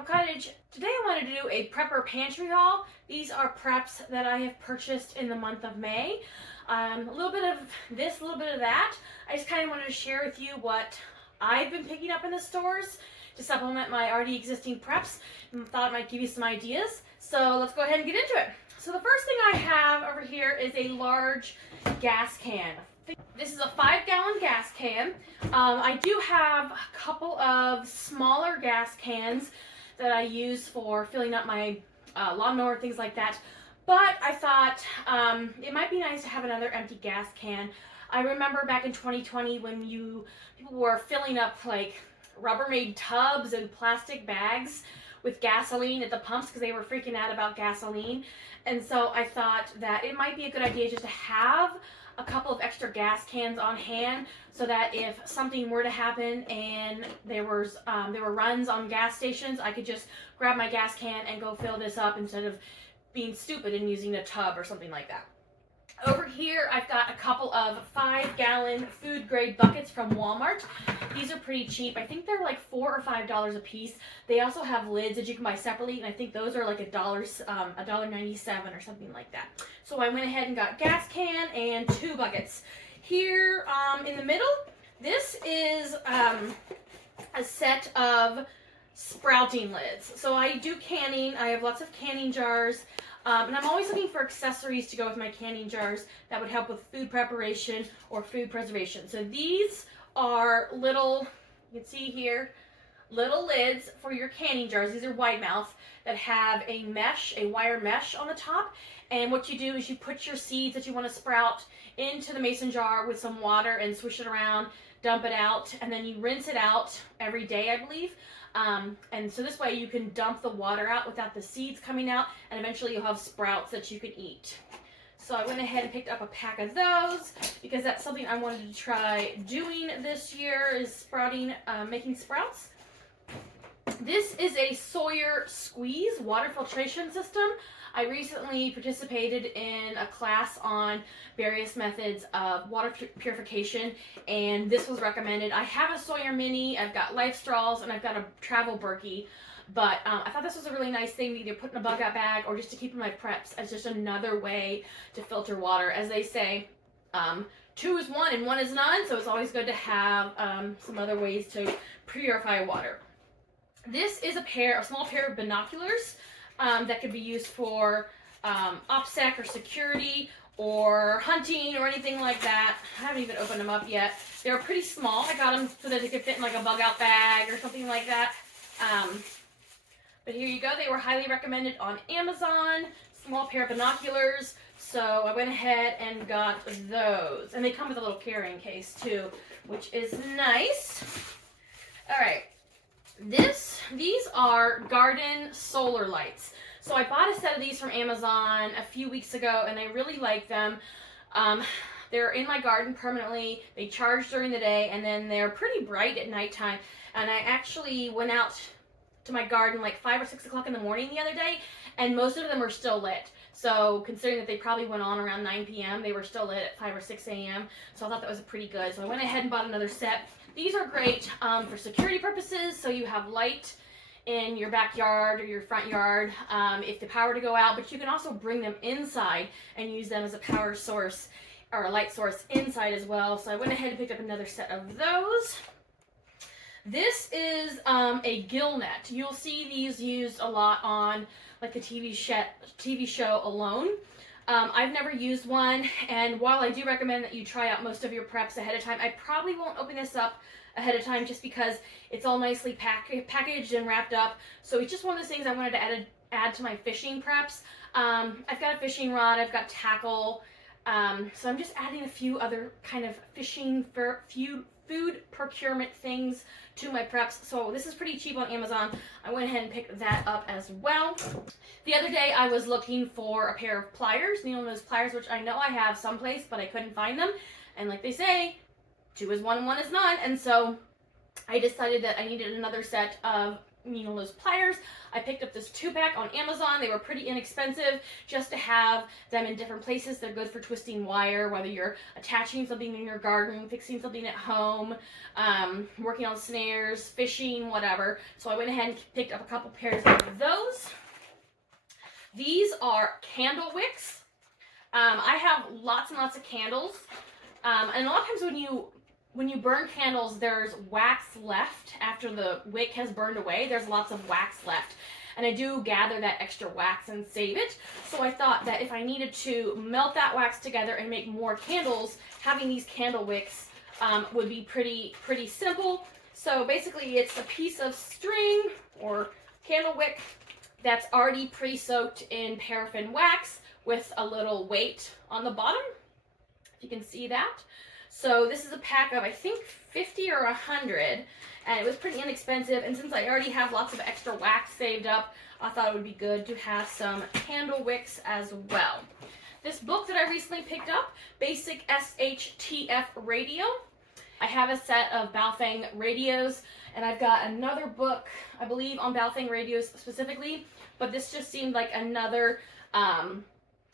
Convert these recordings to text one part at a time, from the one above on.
Apple Cottage. Today I wanted to do a prepper pantry haul. These are preps that I have purchased in the month of May. A little bit of this, a little bit of that. I just kind of wanted to share with you what I've been picking up in the stores to supplement my already existing preps, and thought it might give you some ideas. So let's go ahead and get into it. So the first thing I have over here is a large gas can. This is a 5-gallon gas can. I do have a couple of smaller gas cans that I use for filling up my lawnmower, things like that. But I thought it might be nice to have another empty gas can. I remember back in 2020 when people were filling up like Rubbermaid tubs and plastic bags with gasoline at the pumps because they were freaking out about gasoline. And so I thought that it might be a good idea just to have a couple of extra gas cans on hand so that if something were to happen and there were runs on gas stations, I could just grab my gas can and go fill this up instead of being stupid and using a tub or something like that. Over here, I've got a couple of 5-gallon food grade buckets from Walmart. These are pretty cheap. I think they're like $4 or $5 a piece. They also have lids that you can buy separately, and I think those are like $1.97 or something like that. So I went ahead and got gas can and 2 buckets. Here in the middle, this is a set of sprouting lids. So I do canning. I have lots of canning jars. And I'm always looking for accessories to go with my canning jars that would help with food preparation or food preservation. So these are little, you can see here, little lids for your canning jars. These are wide mouth that have a mesh, a wire mesh on the top. And what you do is you put your seeds that you want to sprout into the mason jar with some water and swish it around, dump it out, and then you rinse it out every day, I believe. And so this way you can dump the water out without the seeds coming out, and eventually you'll have sprouts that you can eat. So I went ahead and picked up a pack of those because that's something I wanted to try doing this year, is sprouting, making sprouts. This is a Sawyer Squeeze water filtration system. I recently participated in a class on various methods of water purification, and this was recommended. I have a Sawyer Mini, I've got Life Straws, and I've got a travel Berkey, but I thought this was a really nice thing to either put in a bug out bag or just to keep in my preps as just another way to filter water. As they say, 2 is 1 and 1 is none, so it's always good to have some other ways to purify water. This is a small pair of binoculars that could be used for OPSEC or security or hunting or anything like that. I haven't even opened them up yet. They're pretty small. I got them so that they could fit in like a bug out bag or something like that. But here you go. They were highly recommended on Amazon. Small pair of binoculars. So I went ahead and got those. And they come with a little carrying case too, which is nice. All right. These are garden solar lights. So I bought a set of these from Amazon a few weeks ago, and I really like them. They're in my garden permanently. They charge during the day, and then they're pretty bright at nighttime. And I actually went out to my garden like 5 or 6 o'clock in the morning the other day, and most of them are still lit. So considering that they probably went on around 9 p.m., they were still lit at 5 or 6 a.m. So I thought that was pretty good. So I went ahead and bought another set. These are great for security purposes, so you have light in your backyard or your front yard if the power to go out, but you can also bring them inside and use them as a power source or a light source inside as well. So I went ahead and picked up another set of those. This is a gill net. You'll see these used a lot on like the TV show Alone. I've never used one, and while I do recommend that you try out most of your preps ahead of time, I probably won't open this up ahead of time just because it's all nicely packaged and wrapped up. So it's just one of those things I wanted to add to my fishing preps. I've got a fishing rod, I've got tackle, so I'm just adding a few other kind of fishing for food procurement things to my preps. So this is pretty cheap on Amazon. I went ahead and picked that up as well. The other day I was looking for a pair of pliers, those pliers which I know I have someplace, but I couldn't find them. And like they say, 2 is 1 and 1 is none. And so I decided that I needed another set of needle-nose pliers. I picked up this 2-pack on Amazon. They were pretty inexpensive just to have them in different places. They're good for twisting wire, whether you're attaching something in your garden, fixing something at home, working on snares, fishing, whatever. So I went ahead and picked up a couple pairs of those. These are candle wicks. I have lots and lots of candles, and a lot of times when you burn candles, there's wax left after the wick has burned away. There's lots of wax left, and I do gather that extra wax and save it. So I thought that if I needed to melt that wax together and make more candles, having these candle wicks would be pretty simple. So basically, it's a piece of string or candle wick that's already pre-soaked in paraffin wax with a little weight on the bottom. You can see that. So this is a pack of, I think, 50 or 100, and it was pretty inexpensive. And since I already have lots of extra wax saved up, I thought it would be good to have some candle wicks as well. This book that I recently picked up, Basic SHTF Radio. I have a set of Baofeng radios, and I've got another book, I believe, on Baofeng radios specifically, but this just seemed like another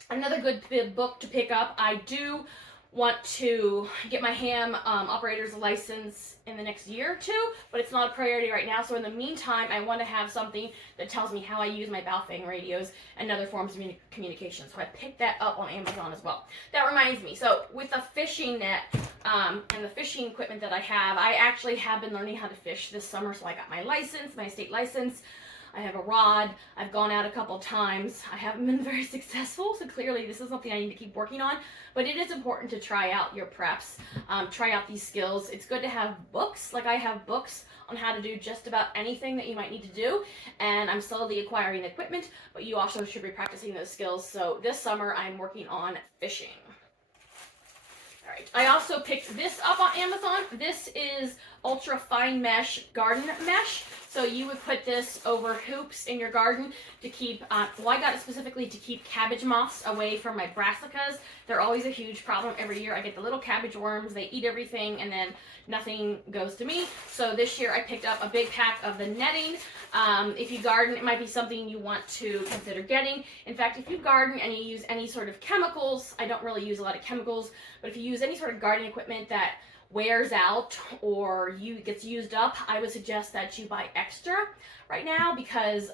good book to pick up. I do want to get my ham operator's license in the next year or two, but it's not a priority right now. So in the meantime, I want to have something that tells me how I use my Baofeng radios and other forms of communication. So I picked that up on Amazon as well. That reminds me, so with the fishing net and the fishing equipment that I actually have been learning how to fish this summer. So I got my license, my state license. I have a rod. I've gone out a couple times. I haven't been very successful, so clearly this is something I need to keep working on. But it is important to try out your preps, try out these skills. It's good to have books. Like I have books on how to do just about anything that you might need to do, and I'm slowly acquiring equipment, but you also should be practicing those skills. So this summer I'm working on fishing. All right, I also picked this up on Amazon. This is ultra fine mesh garden mesh. So you would put this over hoops in your garden to keep, well, I got it specifically to keep cabbage moths away from my brassicas. They're always a huge problem every year. I get the little cabbage worms, they eat everything, and then nothing goes to me. So this year I picked up a big pack of the netting. If you garden, it might be something you want to consider getting. In fact, if you garden and you use any sort of chemicals, I don't really use a lot of chemicals, but if you use any sort of gardening equipment that wears out or gets used up, I would suggest that you buy extra right now, because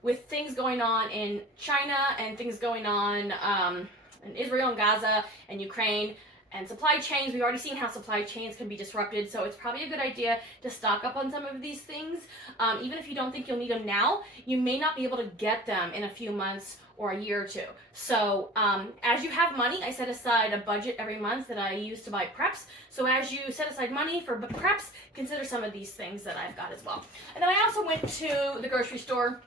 with things going on in China and things going on in Israel and Gaza and Ukraine and supply chains, we've already seen how supply chains can be disrupted, so it's probably a good idea to stock up on some of these things. Even if you don't think you'll need them now, you may not be able to get them in a few months or a year or two. So as you have money, I set aside a budget every month that I use to buy preps. So as you set aside money for preps, consider some of these things that I've got as well. And then I also went to the grocery store,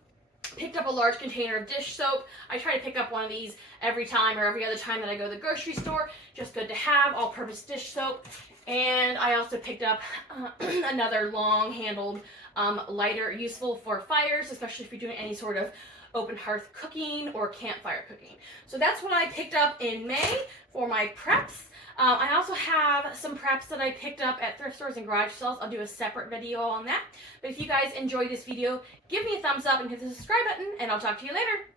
picked up a large container of dish soap. I try to pick up one of these every time or every other time that I go to the grocery store. Just good to have, all-purpose dish soap. And I also picked up another long-handled lighter, useful for fires, especially if you're doing any sort of open hearth cooking or campfire cooking. So that's what I picked up in May for my preps. I also have some preps that I picked up at thrift stores and garage sales. I'll do a separate video on that. But if you guys enjoyed this video, give me a thumbs up and hit the subscribe button, and I'll talk to you later.